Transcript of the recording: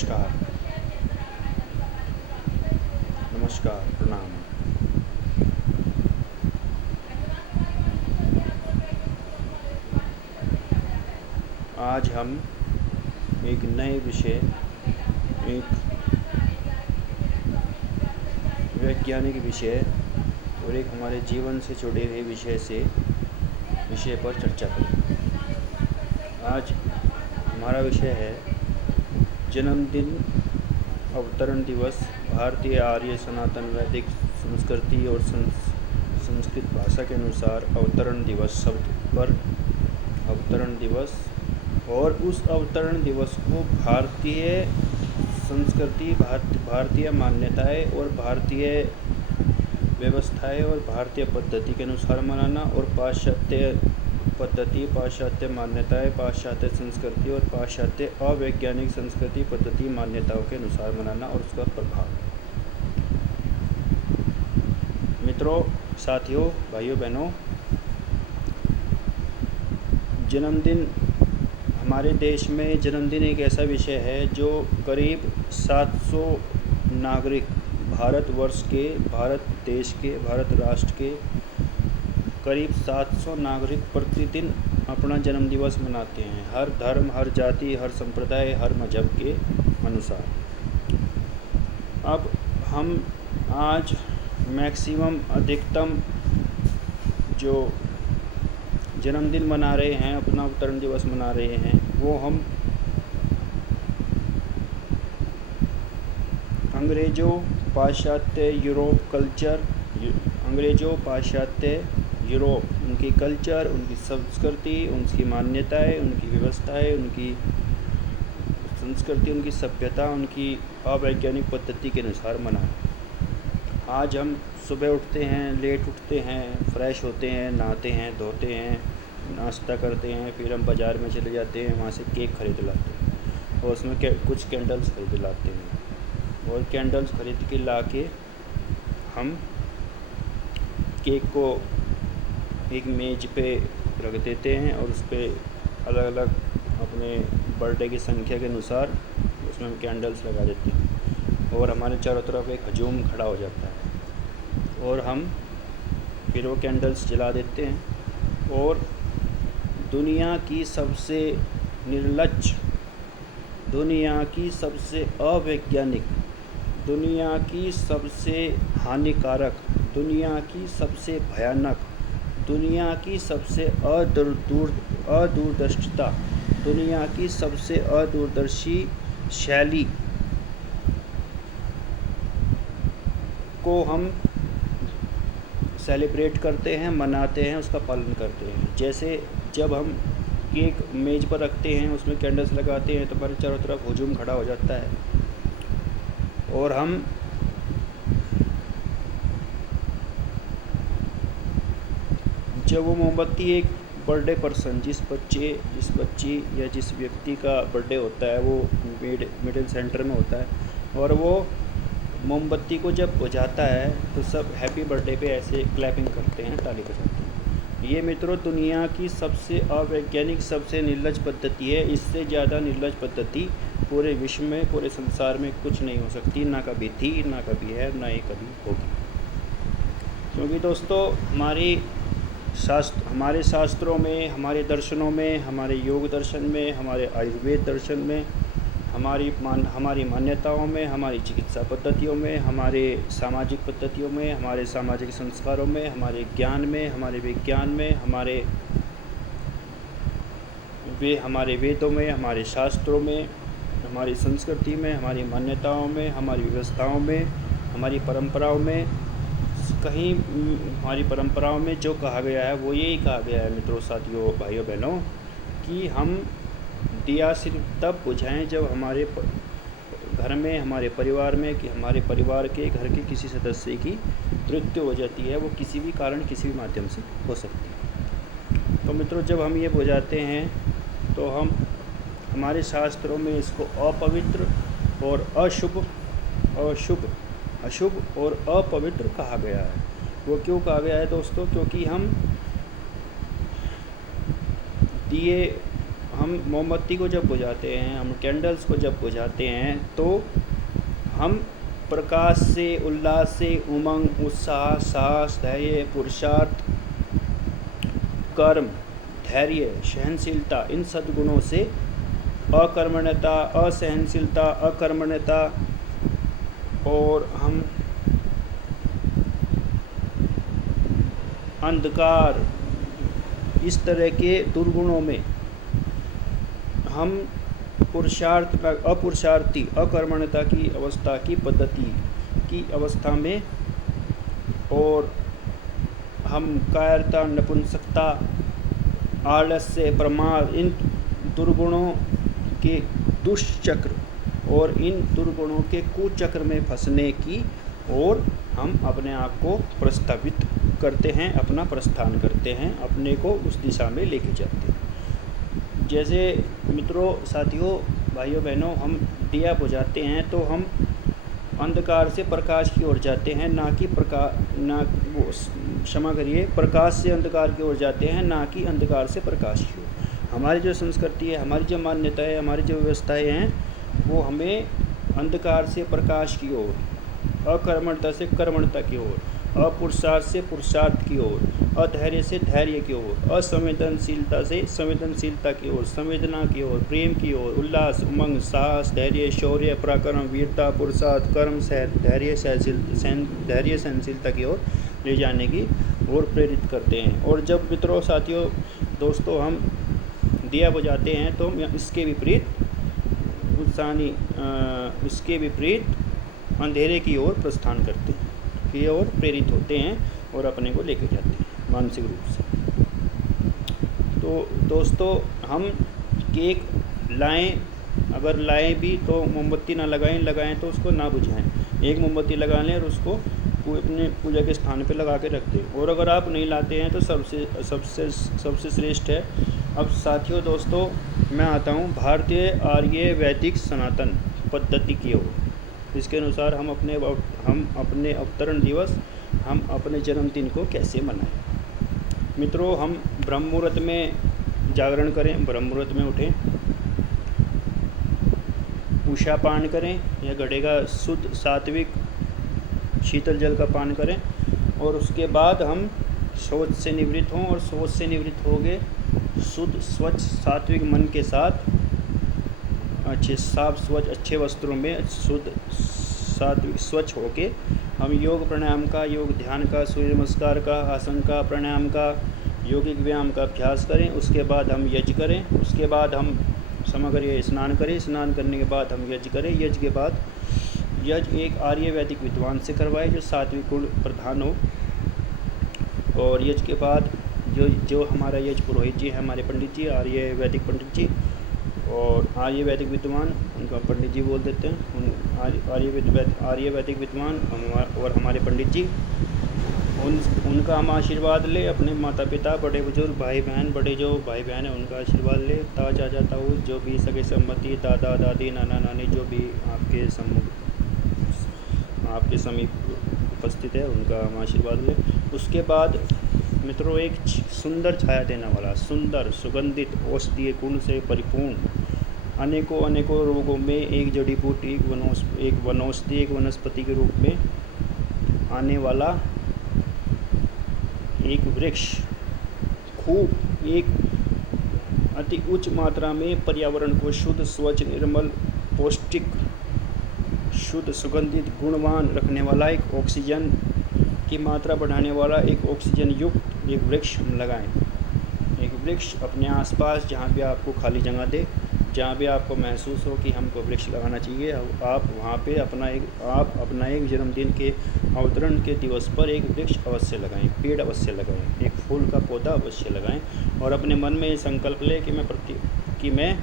नमस्कार। नमस्कार, प्रणाम। आज हम एक नए विषय, एक वैज्ञानिक विषय और एक हमारे जीवन से जुड़े हुए विषय पर चर्चा करेंगे। आज हमारा विषय है जन्मदिन, अवतरण दिवस, भारतीय आर्य सनातन वैदिक संस्कृति और संस्कृत भाषा के अनुसार अवतरण दिवस शब्द पर अवतरण दिवस और उस अवतरण दिवस को भारतीय संस्कृति, भारतीय मान्यताएं और भारतीय व्यवस्थाएं और भारतीय पद्धति के अनुसार मनाना और पाश्चात्य पद्धति, पाश्चात्य मान्यताएं, पाश्चात्य संस्कृति और पाश्चात्य अवैज्ञानिक संस्कृति पद्धति मान्यताओं के अनुसार मनाना और उसका प्रभाव। मित्रों, साथियों, भाइयों बहनों, जन्मदिन हमारे देश में जन्मदिन एक ऐसा विषय है जो करीब 700 नागरिक भारतवर्ष के, भारत देश के, भारत राष्ट्र के करीब 700 नागरिक प्रतिदिन अपना जन्मदिवस मनाते हैं, हर धर्म, हर जाति, हर संप्रदाय, हर मजहब के अनुसार। अब हम आज मैक्सिमम अधिकतम जो जन्मदिन मना रहे हैं, अपना अवतरण दिवस मना रहे हैं, वो हम अंग्रेज़ों, पाश्चात्य यूरोप कल्चर, अंग्रेज़ों, पाश्चात्य यूरोप, उनकी कल्चर, उनकी संस्कृति, उनकी मान्यताएं, उनकी व्यवस्थाएं, उनकी संस्कृति, उनकी सभ्यता, उनकी अवैज्ञानिक पद्धति के अनुसार मनाएं। आज हम सुबह उठते हैं, लेट उठते हैं, फ्रेश होते हैं, नहाते हैं, धोते हैं, नाश्ता करते हैं, फिर हम बाज़ार में चले जाते हैं, वहाँ से केक खरीद लाते हैं और उसमें कुछ कैंडल्स खरीद लाते हैं और कैंडल्स खरीद के ला के हम केक को एक मेज़ पे रख देते हैं और उस पर अलग अलग अपने बर्थडे की संख्या के अनुसार उसमें हम कैंडल्स लगा देते हैं और हमारे चारों तरफ एक हजूम खड़ा हो जाता है और हम फिर वो कैंडल्स जला देते हैं और दुनिया की सबसे निर्लज्ज, दुनिया की सबसे अवैज्ञानिक, दुनिया की सबसे हानिकारक, दुनिया की सबसे भयानक, दुनिया की सबसे अदूरदर्शिता, दुनिया की सबसे अदूरदर्शी शैली को हम सेलिब्रेट करते हैं, मनाते हैं, उसका पालन करते हैं। जैसे जब हम केक मेज़ पर रखते हैं, उसमें कैंडल्स लगाते हैं तो हमारे चारों तरफ हुजूम खड़ा हो जाता है और हम जब वो मोमबत्ती एक बर्थडे पर्सन, जिस बच्ची या जिस व्यक्ति का बर्थडे होता है वो मिडिल सेंटर में होता है और वो मोमबत्ती को जब बुझाता है तो सब हैप्पी बर्थडे पे ऐसे क्लैपिंग करते हैं, ताली बजाते हैं। ये मित्रों दुनिया की सबसे अवैज्ञानिक, सबसे निर्लज्ज पद्धति है। इससे ज़्यादा निर्लज्ज पद्धति पूरे विश्व में, पूरे संसार में कुछ नहीं हो सकती, ना कभी थी, ना कभी है, ना ही कभी होगी। क्योंकि दोस्तों हमारे शास्त्रों में, हमारे दर्शनों में, हमारे योग दर्शन में, हमारे आयुर्वेद दर्शन में, हमारी मान्यताओं में, हमारी चिकित्सा पद्धतियों में, हमारे सामाजिक पद्धतियों में, हमारे सामाजिक संस्कारों में, हमारे ज्ञान में, हमारे विज्ञान में, हमारे वेदों में, हमारे शास्त्रों में, हमारी संस्कृति में, हमारी मान्यताओं में, हमारी व्यवस्थाओं में, हमारी परंपराओं में, कहीं हमारी परंपराओं में जो कहा गया है वो यही कहा गया है मित्रों, साथियों, भाइयों बहनों, कि हम दिया सिर्फ तब बुझाएं जब हमारे घर में, हमारे परिवार में, कि हमारे परिवार के, घर के किसी सदस्य की मृत्यु हो जाती है। वो किसी भी कारण, किसी भी माध्यम से हो सकती है। तो मित्रों, जब हम ये बुझाते हैं तो हमारे शास्त्रों में इसको अपवित्र और अशुभ और अपवित्र कहा गया है। वो क्यों कहा गया है दोस्तों? क्योंकि हम दिए हम मोमबत्ती को जब बुझाते हैं, हम कैंडल्स को जब बुझाते हैं, तो हम प्रकाश से, उल्लास से, उमंग, उत्साह, साहस, धैर्य, पुरुषार्थ, कर्म, धैर्य, सहनशीलता, इन सद्गुणों से, अकर्मण्यता, असहनशीलता, अकर्मण्यता, और हम अंधकार, इस तरह के दुर्गुणों में हम अपुरुषार्थी, अकर्मण्यता की अवस्था की पद्धति की अवस्था में, और हम कायरता, नपुंसकता, आलस्य, प्रमाद, इन दुर्गुणों के दुष्चक्र और इन दुर्गुणों के कुचक्र में फंसने की ओर हम अपने आप को प्रस्तावित करते हैं, अपना प्रस्थान करते हैं, अपने को उस दिशा में लेके जाते हैं। जैसे मित्रों, साथियों, भाइयों बहनों, हम दिया बुझाते हैं तो हम अंधकार से प्रकाश की ओर जाते हैं, क्षमा करिए, प्रकाश से अंधकार की ओर जाते हैं, ना कि अंधकार से प्रकाश की ओर। हमारी जो संस्कृति है, हमारी जो मान्यता है, हमारी जो व्यवस्थाएं हैं, वो हमें अंधकार से प्रकाश की ओर, अकर्मणता से कर्मणता की ओर, अपुरुषार्थ से पुरुषार्थ की ओर, अधैर्य से धैर्य की ओर, असंवेदनशीलता से संवेदनशीलता की ओर, संवेदना की ओर, प्रेम की ओर, उल्लास, उमंग, साहस, धैर्य, शौर्य, पराक्रम, वीरता, पुरुषार्थ, कर्म, धैर्य, सहनशीलता की ओर ले जाने की ओर प्रेरित करते हैं। और जब मित्रों, साथियों, दोस्तों, हम दिया बुझाते हैं तो हम इसके विपरीत अंधेरे की ओर प्रस्थान करते हैं, की ओर प्रेरित होते हैं और अपने को लेकर जाते हैं मानसिक रूप से। तो दोस्तों, हम केक लाएं, अगर लाएं भी तो मोमबत्ती ना लगाएं तो उसको ना बुझाएं। एक मोमबत्ती लगा लें और उसको अपने पूजा के स्थान पे लगा के रख दें। और अगर आप नहीं लाते हैं तो सबसे श्रेष्ठ है। अब साथियों, दोस्तों, मैं आता हूँ भारतीय आर्य वैदिक सनातन पद्धति की ओर। इसके अनुसार हम अपने अवतरण दिवस, हम अपने जन्मदिन को कैसे मनाएं। मित्रों, हम ब्रह्म मुहूर्त में जागरण करें, ब्रह्म मुहूर्त में उठें, उषा पान करें या घड़े का शुद्ध सात्विक शीतल जल का पान करें, और उसके बाद हम शौच से निवृत्त हों, और शौच से निवृत्त हो गए शुद्ध स्वच्छ सात्विक मन के साथ अच्छे साफ स्वच्छ अच्छे वस्त्रों में शुद्ध सात्विक स्वच्छ होके हम योग प्राणायाम का, योग ध्यान का, सूर्य नमस्कार का, आसन का, प्राणायाम का, यौगिक व्यायाम का अभ्यास करें। उसके बाद हम यज्ञ करें, उसके बाद हम समग्र स्नान करें, स्नान करने के बाद हम यज्ञ करें। यज्ञ के बाद यज्ञ एक आर्य वैदिक विद्वान से करवाए जो सात्विक गुण प्रधान हो। और यज्ञ के बाद जो हमारा यज्ञ पुरोहित जी है, हमारे पंडित जी, आर्य वैदिक पंडित जी और आर्य वैदिक विद्वान, उनका पंडित जी बोल देते हैं, आर्य वैदिक विद्वान और हमारे पंडित जी, उनका हम आशीर्वाद ले। अपने माता पिता, बड़े बुजुर्ग, भाई बहन, बड़े जो भाई बहन हैं उनका आशीर्वाद ले। ता चाचा ताऊ, जो भी सगे संबंधी, दादा दादी, नाना नानी, जो भी आपके समीप उपस्थित है, उनका हम आशीर्वाद ले। उसके बाद मित्रों, एक सुंदर छाया देने वाला, सुंदर सुगंधित औषधीय गुण से परिपूर्ण, अनेकों रोगों में एक जड़ी बूटी, एक वनौषधि, एक वनस्पति के रूप में आने वाला एक वृक्ष, खूब एक अति उच्च मात्रा में पर्यावरण को शुद्ध, स्वच्छ, निर्मल, पौष्टिक, शुद्ध, सुगंधित, गुणवान रखने वाला, एक ऑक्सीजन की मात्रा बढ़ाने वाला, एक ऑक्सीजन युक्त एक वृक्ष हम लगाएं। एक वृक्ष अपने आसपास, जहाँ भी आपको खाली जगह दे, जहाँ भी आपको महसूस हो कि हमको वृक्ष लगाना चाहिए, आप वहाँ पे अपना एक जन्मदिन के अवतरण के दिवस पर एक वृक्ष अवश्य लगाएं, पेड़ अवश्य लगाएं, एक फूल का पौधा अवश्य लगाएं। और अपने मन में ये संकल्प लें कि मैं